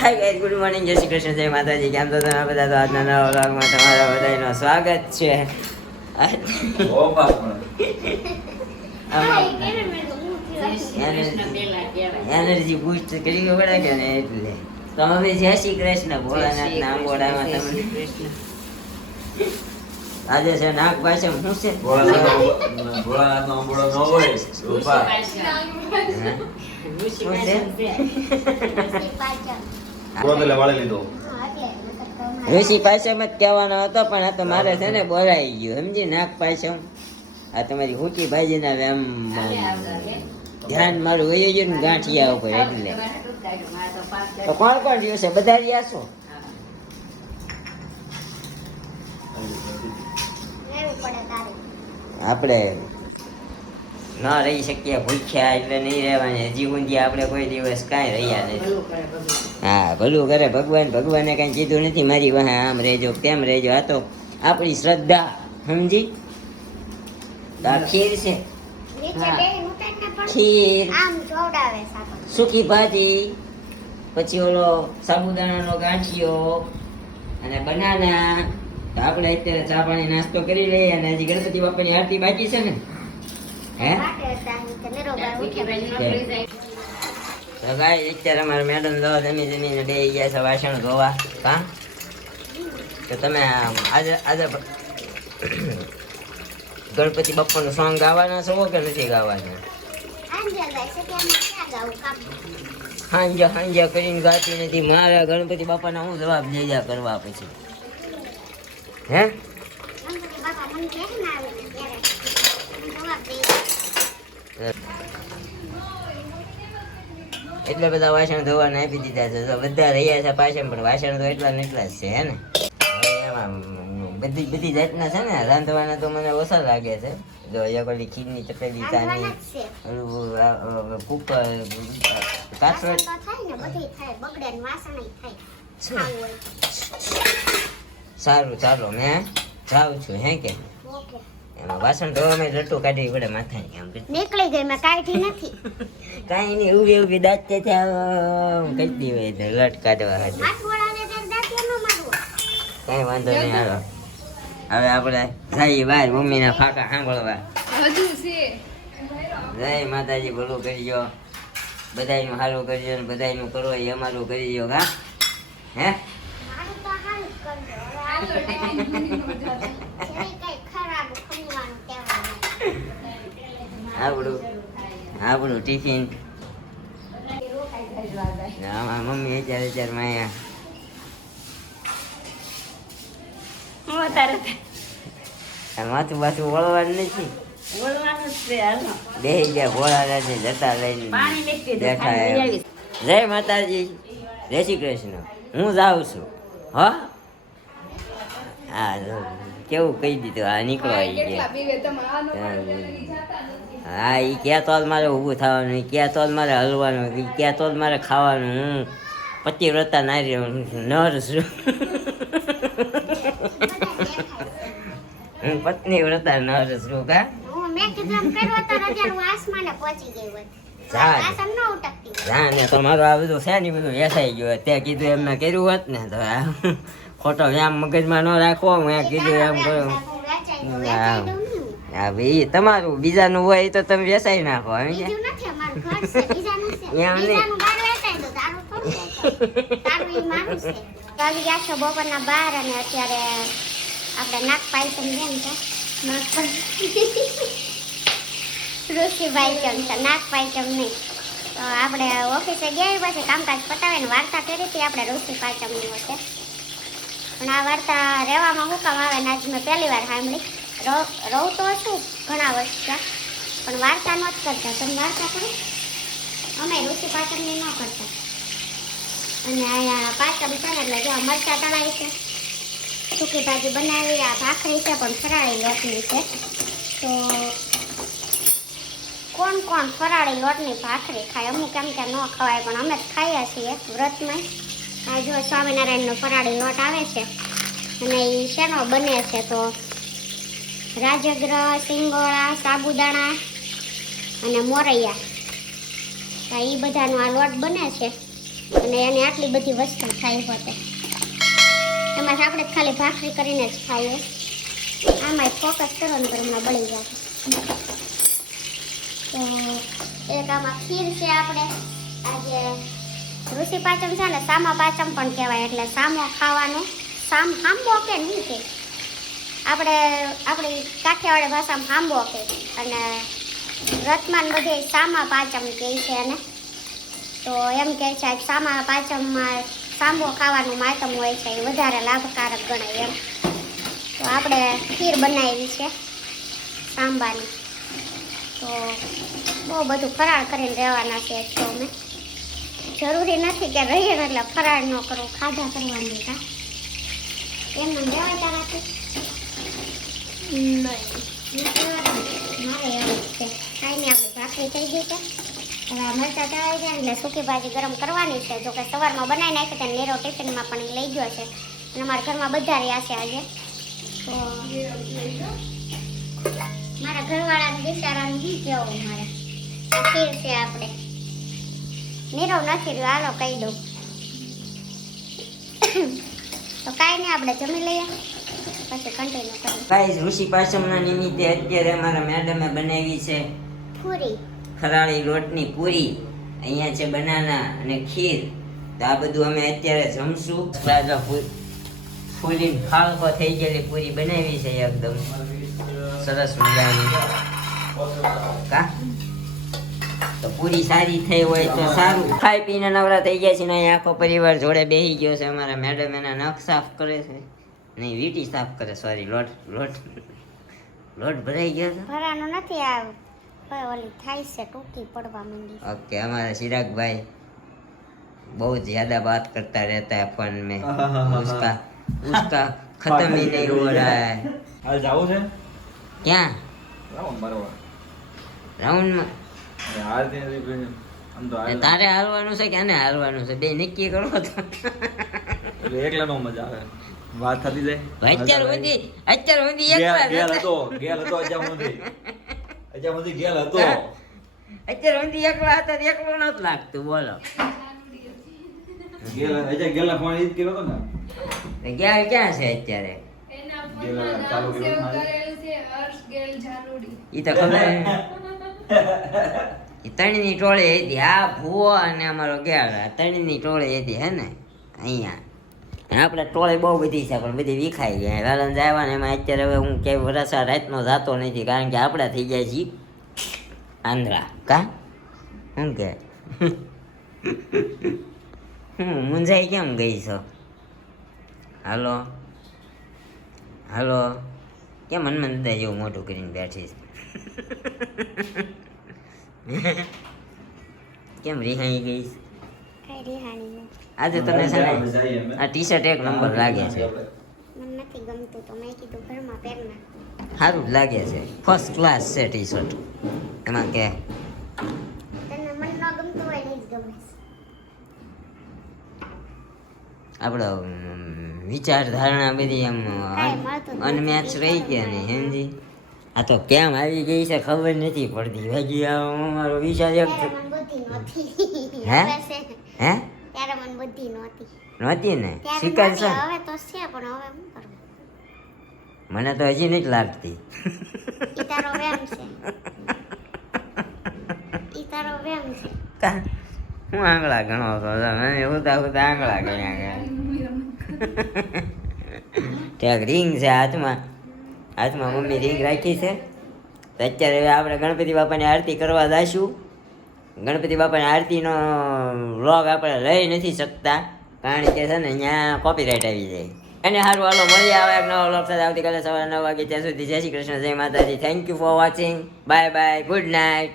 Hi guys, good morning, જય શ્રી કૃષ્ણ, જય માતાજી. કેમ છો તમે બધા? તો આજના નવા વ્લોગમાં તમારા બધાનું સ્વાગત છે. એનર્જી બૂસ્ટ કરી પડે કે ને એટલે તો હવે જય શ્રી કૃષ્ણ ભોળાનાથ ના અંગોડામાં તમને આજે છે નાગ પાસે શું છે? ભોળાનાથ નો અંબોડો ન હોય રૂપા શું છે? બોતલે વાળી લીધો. ઋષિ પાછમ જ કહેવાનો હતો પણ આ તો મારે છે ને બોલાઈ ગયું, સમજી? નાગ પાછમ આ તમારી હુકી ભાજી ના એમ ધ્યાન મારું વહી ગયું ને ગાંઠિયા ઉપર એટલે. તો કોણ કોણ રહ્યું છે? બધા રહ્યા છો? આપણે ન રહી શકીએ ભૂખ્યા એટલે નહીં રહેવાની. હજી ઊંધી આપણે કોઈ દિવસ કાંઈ રહ્યા નથી. હા, ભલું કરે ભગવાન. ભગવાને કાંઈ કીધું નથી મારી વાહે આમ રહેજો તેમ રહેજો. આ તો આપણી શ્રદ્ધા, સમજી? તો આ ખીર છે, ખીર, સૂકી ભાજી, પછી ઓલો સાબુદાણાનો ગાંઠિયો અને બનાના. તો આપણે અત્યારે ચા પાણી નાસ્તો કરી લઈએ અને હજી ગણપતિ બાપાની આરતી બાકી છે ને. હે તો ગાય અત્યારે અમારા મેડમ જમીને બે ગયા છે વાસણ ધોવા. હા, તો તમે આજે ગણપતિ બાપાનું સોંગ ગાવાના છો કે નથી ગાવાના? હાંજા હાંજા કરીને ગાતી નથી. મારા ગણપતિ બાપાના હું જવાબ લેજા કરવા પછી? હે એટલે બધા વાસણ ધોવાના આપી દીધા છે. તો બધા રહ્યા છે પાછળ, પણ વાસણ તો એટલા ને એટલા જ છે. હે ને એમાં બધી જાતના છે ને રાંધવાના તો મને ઓછા લાગે છે. જો એક ઓલી ખીરની ચપેલી ચાની કુકર કાસરત સારું. ચાલો મેં જાઉં છું. હે કે એમાં વાસણ ધોવામાં લટ્ટુ કાઢવી પડે માથાની. આમ નીકળી ગઈ, મેં કાઢી નથી. કાંઈ નહીં, ઊભી દાંત કરતી હોય તો લટ કાઢવા હતી. કાંઈ વાંધો નહીં. હાલો હવે આપણે જઈએ બહાર મમ્મીના ફાકા સાંભળવા. જય માતાજી, ભલું કરજો, બધાયનું સારું કરજો ને બધાયનું કરો એ અમારું કરજો. હા હે આપણું ટિફિન મમ્મી અત્યારે માથું બાથું વળવાનું નથી. બે ગયા ભોળા જતા લઈને દેખાય. જય માતાજી, જય શ્રી કૃષ્ણ. હું જાઉં છું. હા કેવું કહી દીધું? હા નીકળો. હા એ ક્યાં તો મારે ઊભું થવાનું, ક્યાં તો મારે હલવાનું, ક્યાં તો મારે ખાવાનું. હું પતિવ્રતા નારી નર છું. હું પત્ની વ્રતા નર છું. કા તમારું આ બધું છે ને બધું વેસાઈ ગયું. ત્યાં કીધું એમને કર્યું હોત ને તો ખોટો વ્યામ મગજમાં ન રાખવો. મેં કીધું એમ કરો. હા ભાઈ, તમારું બીજાનું હોય તો તમે વેસાઈ નાખો. એમ નહીં બપોરના 12 અને અત્યારે આપણે નાગ પાયસમ જેમ છે ઋષિ પાયસમ છે, નાગ પાયસમ નહીં. તો આપણે ઓફિસે ગયા પછી કામકાજ પતાવીને વાર્તા કરી હતી આપણે ઋષિ પાયસમની વચ્ચે. પણ આ વાર્તા રહેવામાં શું કામ આવે ને આજ મેં પહેલી વાર સાંભળી. રહું તો છું ઘણા વર્ષ ત્યાં, પણ વાર્તા ન જ કરતા. તમે વાર્તા કરો? અમે ઋષિ પાચમની ન કરતા. અને અહીંયા પાચમ છે ને એટલે જો મરચાં તળાવી છે, સૂકી ભાજી બનાવી, આ ભાખરી છે પણ ફરાળી લોટની છે. તો કોણ કોણ ફરાળી લોટની ભાખરી ખાય? અમુક એમ કે ન ખવાય, પણ અમે જ ખાઈએ છીએ વ્રતમાં. આ જો સ્વામિનારાયણનો ફરાળી લોટ આવે છે અને એ શેનો બને છે? તો રાજગ્રહ, સિંગોળા, સાબુદાણા અને મોરૈયા, એ બધાનો આ લોટ બને છે. અને એને આટલી બધી વસ્તુ ખાઈ હોતે એમાં આપણે ખાલી ભાખરી કરીને જ ખાઈએ આમાં ફોકસ કરો ને તો હમણાં બળી જાય તો એક આમાં ખીર છે આપણે આજે ઋષિ પાચમ છે ને સામા પાચમ પણ કહેવાય એટલે સામો ખાવાનો હાંબો કે નહીં કે આપણી કાઠિયાવાડી ભાષામાં હાંબો કે અને રથમાં બધે સામા પાચમ કહે છે એને તો એમ કહે છે આજ સામા પાચમમાં સાંબો ખાવાનું માતમ હોય છે એ વધારે લાભકારક ગણાય એમ તો આપણે ખીર બનાવી છે સાંબાની તો બહુ બધું ફરાળ કરીને રહેવાના છે તો અમે જરૂરી નથી કે રહીએ ને એટલે ફરાળ ન કરો ખાધા કરવાની કા એમને રહેવાય તારાથી મારે એવું છે કાંઈ નહીં આપણી ભાખરી થઈ ગઈ છે હવે આ મરચાં તળાઈ જાય એટલે સૂકી ભાજી ગરમ કરવાની છે જો કે સવારમાં બનાવી નાખી ત્યાં નીરો ટિફિનમાં પણ એ લઈ ગયો છે અને અમારા ઘરમાં બધા રહ્યા છે આજે તો મારા ઘરવાળાને બિચારાને શું કહેવું મારે આ ખીર છે આપણે નીરો નથી રહ્યો હાલો કહી દઉં તો કાંઈ નહીં આપણે જમી લઈએ પછી કન્ટિન્યુ કરીએ ગાઈસ ઋષિ પાચમના નિમિત્તે અત્યારે અમારા મેડમે બનાવી છે પૂરી ખરાળી લોટની પૂરી અહીંયા છે બનાના અને ખીર તો આ બધું અમે અત્યારે જમશું રાજા ફૂલી ફાળકો થઈ ગયેલી પૂરી બનાવી છે એકદમ સરસ મજાની કા તો પૂરી સારી થઈ હોય તો સારું ખાઈ પીને નવરા થઈ ગયા છે ને અહીં આખો પરિવાર જોડે બેસી ગયો છે અમારા મેડમ એના નખ સાફ કરે છે નહીં વીટી સાફ કરે સોરી લોટ ભરાઈ ગયો છે ભરાનો નથી આ ઓલી થાય છે ટૂંકી પડવા માંડી ओके हमारा चिराग भाई बहुत ज्यादा बात करता रहता है फोन में उसका खत्म ही नहीं हो रहा है હાલ જાવું છે क्या રાઉન્ડ મારવા राउंड में હાલ તે આમ તો હાલ તારે હારવાનું છે કે આને હારવાનું છે બે નક્કી કરો તો એટલે એકલાનો મજા આવે વાત થતી જાય અત્યાર સુધી એક ગેલ વાર હતો અત્યાર સુધી ગેલ હતો અત્યાર સુધી એકલા હતા તો એકલો નતું લાગતું બોલો ગેલા ફોન ઈ જ કર્યો હતો ને ગયા ક્યાં છે અત્યારે ગેલા ચાલુ કર્યો મારે ઈ તો ખબર ઈ ત્રણની ટોળી હતી આ ભૂવો અને અમારો ગેળ ત્રણની ટોળી હતી હે ને અહીંયા આપણે ટોળી બહુ બધી છે પણ બધી વિખાઈ ગયા વેલન આવ્યા ને એમાં અત્યારે હવે હું કે વરસા રાતનો જાતો નથી કારણ કે આપણે થઈ ગયા છીએ આંધ્રા કા શું કે મુંજાઈ કેમ ગઈ છો હાલો કેમ મનમાં દાદા જેવું મોટું કરીને બેઠી છે કેમ રિહાઈ ગઈ કઈ રિહાણી આજે તને છે ને આ ટી શર્ટ એક નંબર લાગે છે મને નથી ગમતું તો મેં કીધું ઘરમાં પહેરના સારું જ લાગે છે ફર્સ્ટ ક્લાસ છે ટી શર્ટ એમાં કે તને મન ન ગમતું હોય ને જ ગમે આપણો વિચારધારણા બધી એમ કાંઈ મળતું જ અનમેચ રહી ગયા ને હેમજી આ તો કેમ આવી ગઈ છે ખબર નથી પડતી હજી અમારો વિચાર એક ત્યારે મને બુદ્ધિ નહોતી હે? હવે છે ને. હે ત્યારે મને બુદ્ધિ નહોતી નહોતી ને ત્યારે સ્વીકાર નહોતી, છે હવે તો છે પણ હવે શું કરવું મને તો હજી નથી લાગતી ઈ તારો વેમ છે ઈ તારો વેમ છે કા હું આંગળા ગણો છો તમે એવું તો આંગળા ગણ્યા ગયા ત્યાં રિંગ છે હાથમાં મમ્મી રિંગ રાખી છે તો અત્યારે હવે આપણે ગણપતિ બાપાની આરતી કરવા જઈશું ગણપતિ બાપાની આરતીનો વ્લોગ આપણે લઈ નથી શકતા કારણ કે છે ને અહીંયા કોપીરાઇટ આવી જાય અને સારું હાલો મળીએ આવે એક નવો વ્લોગ સાથે આવતીકાલે સવારે 9 વાગે ત્યાં સુધી જય શ્રી કૃષ્ણ જય માતાજી thank you for watching bye bye good night